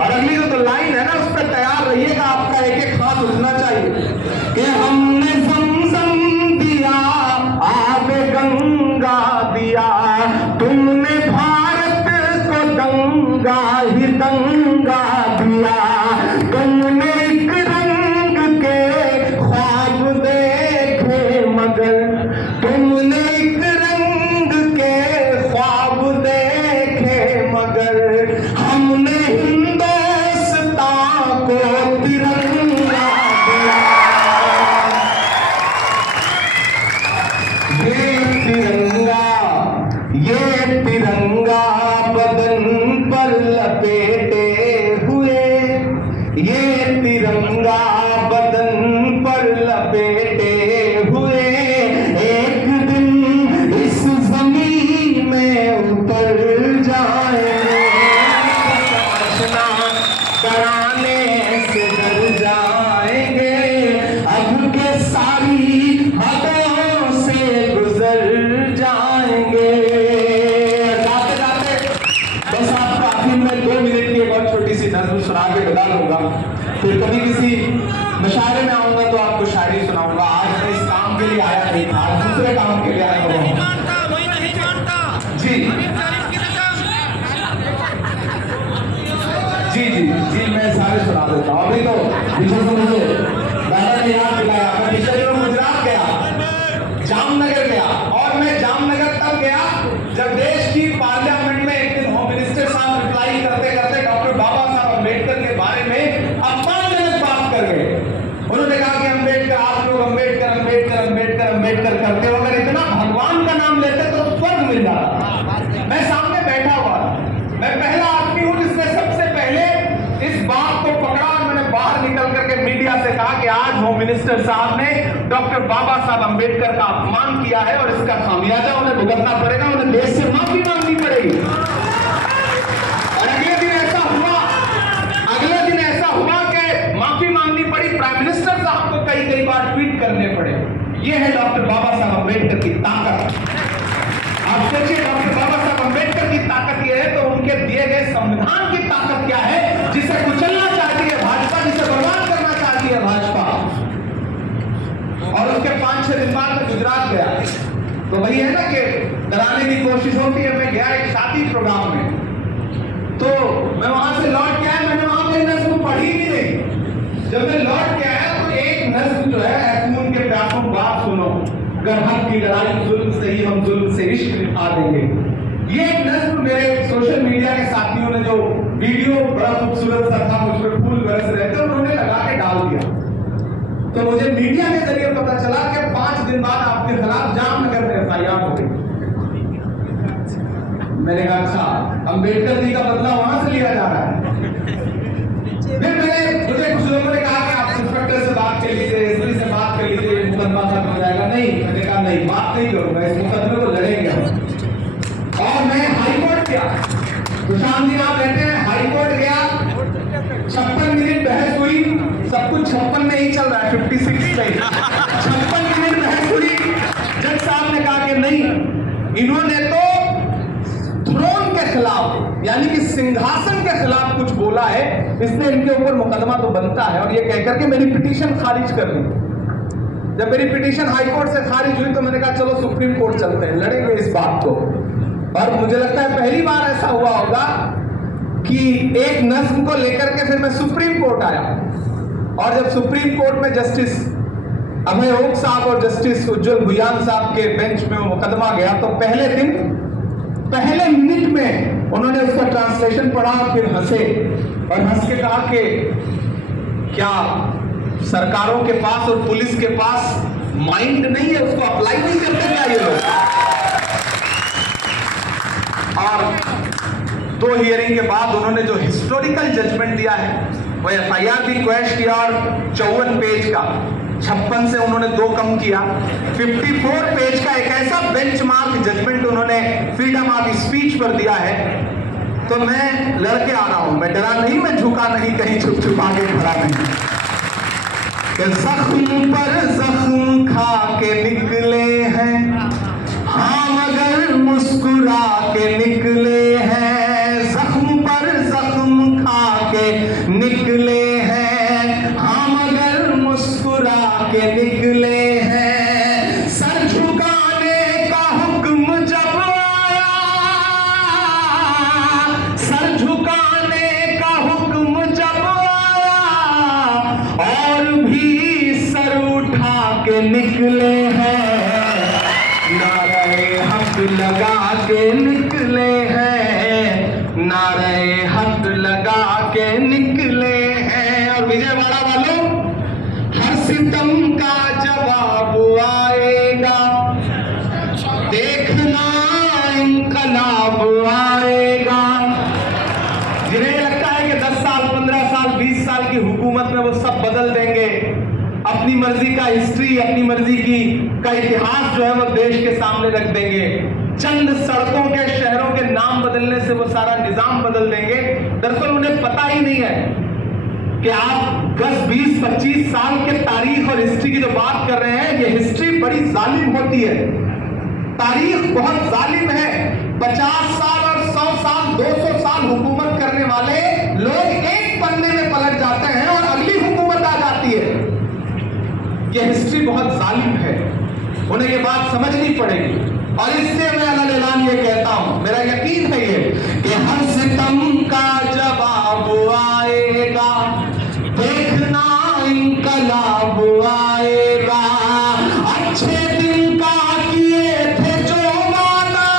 और अगली जो तो लाइन है ना, उस पर तैयार रहिएगा, आपका एक एक हाथ उठना चाहिए कि हमने ज़मज़म दिया, आब गंगा शायरी सुनाऊंगा। आज मैं इस काम के लिए आया नहीं था, आज दूसरे काम के लिए आया हुआ हूं। जी जी जी जी मैं सारे सुना देता हूँ। अभी तो पीछे से मुझे दादा ने याद दिलाया, मैं पिछले दिनों गुजरात गया, जामनगर गया, और मैं जामनगर तब गया जब देश की पार्लियामेंट में एक दिन होम मिनिस्टर साहब रिप्लाई करते करते डॉक्टर बाबा साहब अम्बेडकर के बारे में अपमानजनक बात कर गए। उन्होंने कहा कि अम्बेडकर, आप लोग अम्बेडकर अम्बेडकर अम्बेडकर अम्बेडकर करते हो, अगर इतना भगवान का नाम लेते तो स्वर्ग मिल जाता। मैं सामने बैठा हुआ, मैं पहला आदमी हूं जिसने सबसे पहले इस बात को पकड़ा और मैंने बाहर निकल करके मीडिया से कहा कि आज होम मिनिस्टर साहब ने डॉक्टर बाबा साहब अम्बेडकर का अपमान किया है और इसका खामियाजा उन्हें भुगतना पड़ेगा, उन्हें देश से माफी मांगनी पड़ेगी। और अगले दिन ऐसा हुआ कि माफी मांगनी पड़ी, प्राइम मिनिस्टर साहब को कई बार ट्वीट करने पड़े। यह है डॉक्टर बाबा साहब अम्बेडकर की ताकत। आप सोचिए, डॉक्टर बाबा साहब अम्बेडकर की ताकत यह है तो उनके दिए गए संविधान की ताकत क्या है, जिसे कुचलना चाहती है भाजपा, जिसे बर्बाद करना चाहती है भाजपा। और उसके 5-6 दिन बाद मैं गुजरात गया, तो वही है ना कि डराने की कोशिश होती है। मैं गया एक शादी प्रोग्राम में, तो मैं वहां से लौट के आया, मैंने वहां पे नज्म पढ़ी भी नहीं। जब मैं लौट के आया तो एक नज्म जो है, ऐतमून के प्यासों बात सुनो, अगर हक की लड़ाई जुल्म से ही हम जुल्म से इश्क निभा देंगे। ये एक नज्म मेरे सोशल मीडिया के साथियों ने जो वीडियो बड़ा खूबसूरत सा था, मुझ पर फूल बरस रहे थे, उन्होंने लगा के डाल दिया। तो मुझे मीडिया के जरिए पता चला कि 5 दिन बाद आपके खिलाफ जामनगर में एफआईआर हो गई। मैंने कहा अच्छा, अम्बेडकर जी का बदला वहां से लिया जा रहा है। फिर मुझे कुछ लोगों ने कहा कि आप इंस्पेक्टर से बात कर लीजिए, एसपी से बात कर लीजिए, मुकदमा खत्म हो जाएगा। नहीं, मैंने कहा नहीं, बात नहीं करूंगा, इस मुकदमे को लड़ेंगे हम। और मैं हाईकोर्ट गया, सुशांत जी आप कहते हैं हाईकोर्ट गया, 56 मिनट बहस हुई, सब कुछ 56 में ही चल रहा है, 56 नहीं, 56 मिनट बहस हुई। जज साहब ने कहा कि नहीं, इन्होंने तो थ्रोन के खिलाफ यानी कि सिंहासन के खिलाफ कुछ बोला है, इसलिए इनके ऊपर मुकदमा तो बनता है। और ये कहकर के मेरी पिटीशन खारिज कर दी। जब मेरी पिटीशन हाईकोर्ट से खारिज हुई तो मैंने कहा चलो सुप्रीम कोर्ट चलते हैं, लड़ेंगे इस बात को। और मुझे लगता है पहली बार ऐसा हुआ होगा कि एक नज्म को लेकर के फिर मैं सुप्रीम कोर्ट आया, और जब सुप्रीम कोर्ट में जस्टिस अभय ओक साहब और जस्टिस उज्जवल भुयान साहब के बेंच में मुकदमा गया, तो पहले दिन पहले मिनट में उन्होंने उसका ट्रांसलेशन पढ़ा और फिर हंसे और हंस के कहा कि क्या सरकारों के पास और पुलिस के पास माइंड नहीं है, उसको अप्लाई नहीं करते क्या ये लोग। और 2 हियरिंग के बाद उन्होंने जो हिस्टोरिकल जजमेंट दिया है, वो एफआईआर भी क्वेश किया और 54 पेज का 56 से उन्होंने 2 कम किया, 54 पेज का एक ऐसा बेंचमार्क जजमेंट उन्होंने फ्रीडम ऑफ स्पीच पर दिया है। तो मैं लड़के आ रहा हूं, मैं डरा नहीं, मैं झुका नहीं, कहीं छुप छुपा के खड़ा नहीं। जख्म पर जख्म खा के निकले हैं, हाँ मगर मुस्कुरा के निकले हैं। जख्म पर जख्म खा के निकले हैं, हाँ मगर मुस्कुरा के निकले हैं। सर झुकाने का हुक्म जब आया, सर झुकाने का हुक्म जब आया, और भी सर उठा के निकले हैं। नारे हक लगा के निकले हैं, नारे हक लगा के निकले हैं। और विजयवाड़ा वालों, हर सितम का जवाब आएगा, देखना इंकलाब आएगा। जिन्हें लगता है कि 10 साल 15 साल 20 साल की हुकूमत में वो सब बदल देंगे, अपनी मर्जी का हिस्ट्री, अपनी मर्जी का इतिहास जो है वो देश के सामने रख देंगे, चंद सड़कों के शहरों के नाम बदलने से वो सारा निजाम बदल देंगे। दरअसल उन्हें पता ही नहीं है कि आप 10 20 25 साल के तारीख और हिस्ट्री की जो बात कर रहे हैं, ये हिस्ट्री बड़ी जालिम होती है, तारीख बहुत जालिम है। 50 साल और 100 साल 200 साल हुकूमत करने वाले लोग एक पन्ने में पलट जाते हैं और अगली हुकूमत आ जाती है। कि हिस्ट्री बहुत जालिम है, उन्हें ये बात समझनी पड़ेगी। और इससे मैं अलग ऐलान ये कहता हूं, मेरा यकीन है ये कि हर सितम का जवाब आएगा, देखना इनकलाब आएगा। अच्छे दिन का किए थे जो वादा,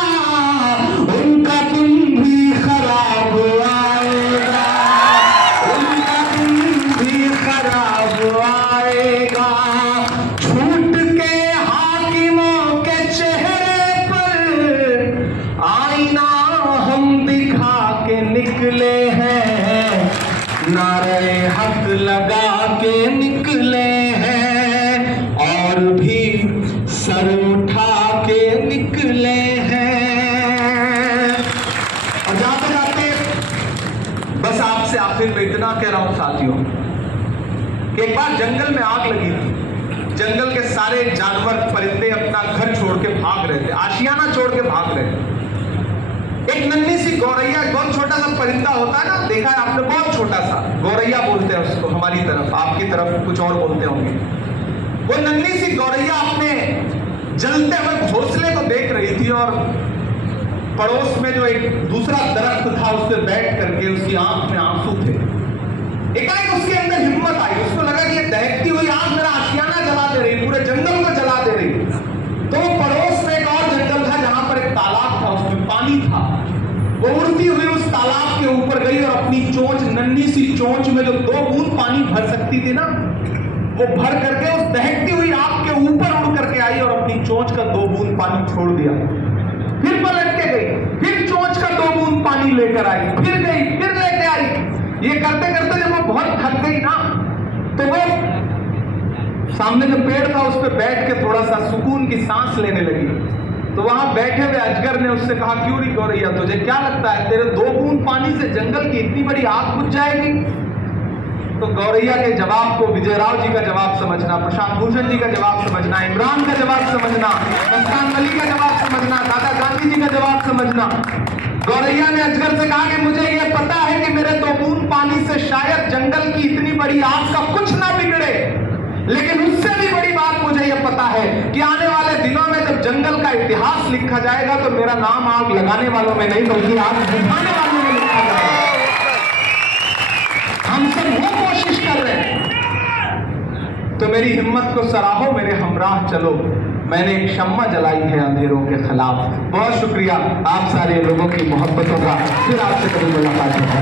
उनका दिन भी खराब आएगा, उनका दिन भी खराब आएगा। छूट के हाकिमों के चेहरे पर आईना हम दिखा के निकले हैं, नारे हक लगा के निकले हैं, और भी सर उठा के निकले हैं। और जाते जाते बस आपसे आखिर में इतना कह रहा हूं साथियों कि एक बार जंगल में आग लगी थी। जंगल के सारे जानवर परिंदे अपना घर छोड़ के भाग रहे थे, आशियाना छोड़ के भाग रहे थे। एक नन्ही सी गौरैया, बहुत छोटा सा परिंदा होता है ना, देखा है आपने, बहुत छोटा सा, गौरैया बोलते हैं उसको हमारी तरफ, आपकी तरफ कुछ और बोलते होंगे। वो नन्ही सी गौरैया अपने जलते हुए घोंसले को देख रही थी, और पड़ोस में जो एक दूसरा दरख्त था उस पर बैठ करके उसकी आंख में आंसू थे। एकाएक उसके अंदर हिम्मत आई, उसको लगा कि ये दहकती हुई आग मेरा आशियाना जला दे रही, पूरे जंगल को जला दे रही। तो पड़ोस में एक और जंगल था जहां पर एक तालाब था, उसमें पानी था। वो उड़ती हुई उस तालाब के ऊपर गई और अपनी चोंच, नन्ही सी चोंच में जो 2 बूंद पानी भर सकती थी ना, वो भर करके उस दहकती हुई आग के ऊपर उड़ करके आई और अपनी चोंच का 2 बूंद पानी छोड़ दिया। फिर पलट के गई, फिर चोंच का 2 बूंद पानी लेकर आई, फिर गई, फिर लेके आई। ये करते करते जब वो बहुत थक गई ना, तो वो सामने जो पेड़ था उस पर बैठ के थोड़ा सा सुकून की सांस लेने लगी। तो वहां बैठे हुए अजगर ने उससे कहा, क्यों नहीं गौरैया, तुझे क्या लगता है तेरे 2 बूंद पानी से जंगल की इतनी बड़ी आग बुझ जाएगी? तो गौरैया के जवाब को विजयराव जी का जवाब समझना, प्रशांत भूषण जी का जवाब समझना, इमरान का जवाब समझना, मस्तान अली का जवाब समझना, दादा गांधी जी का जवाब समझना। गौरैया ने अजगर से कहा कि मुझे यह पता है कि मेरे 2 बूंद पानी से शायद जंगल की इतनी बड़ी आग का कुछ ना बिगड़े, लेकिन उससे भी बड़ी बात मुझे यह पता है कि आने वाले दिनों में जब जंगल का इतिहास लिखा जाएगा तो मेरा नाम आग लगाने वालों में नहीं बल्कि आग बुझाने वालों में लिखा जाएगा। हम सब वो कोशिश कर रहे हैं। तो मेरी हिम्मत को सराहो, मेरे हमराह चलो, मैंने एक शम्मा जलाई है अंधेरों के खिलाफ। बहुत शुक्रिया आप सारे लोगों की मोहब्बतों का। फिर आपसे कभी मुलाकात होगा।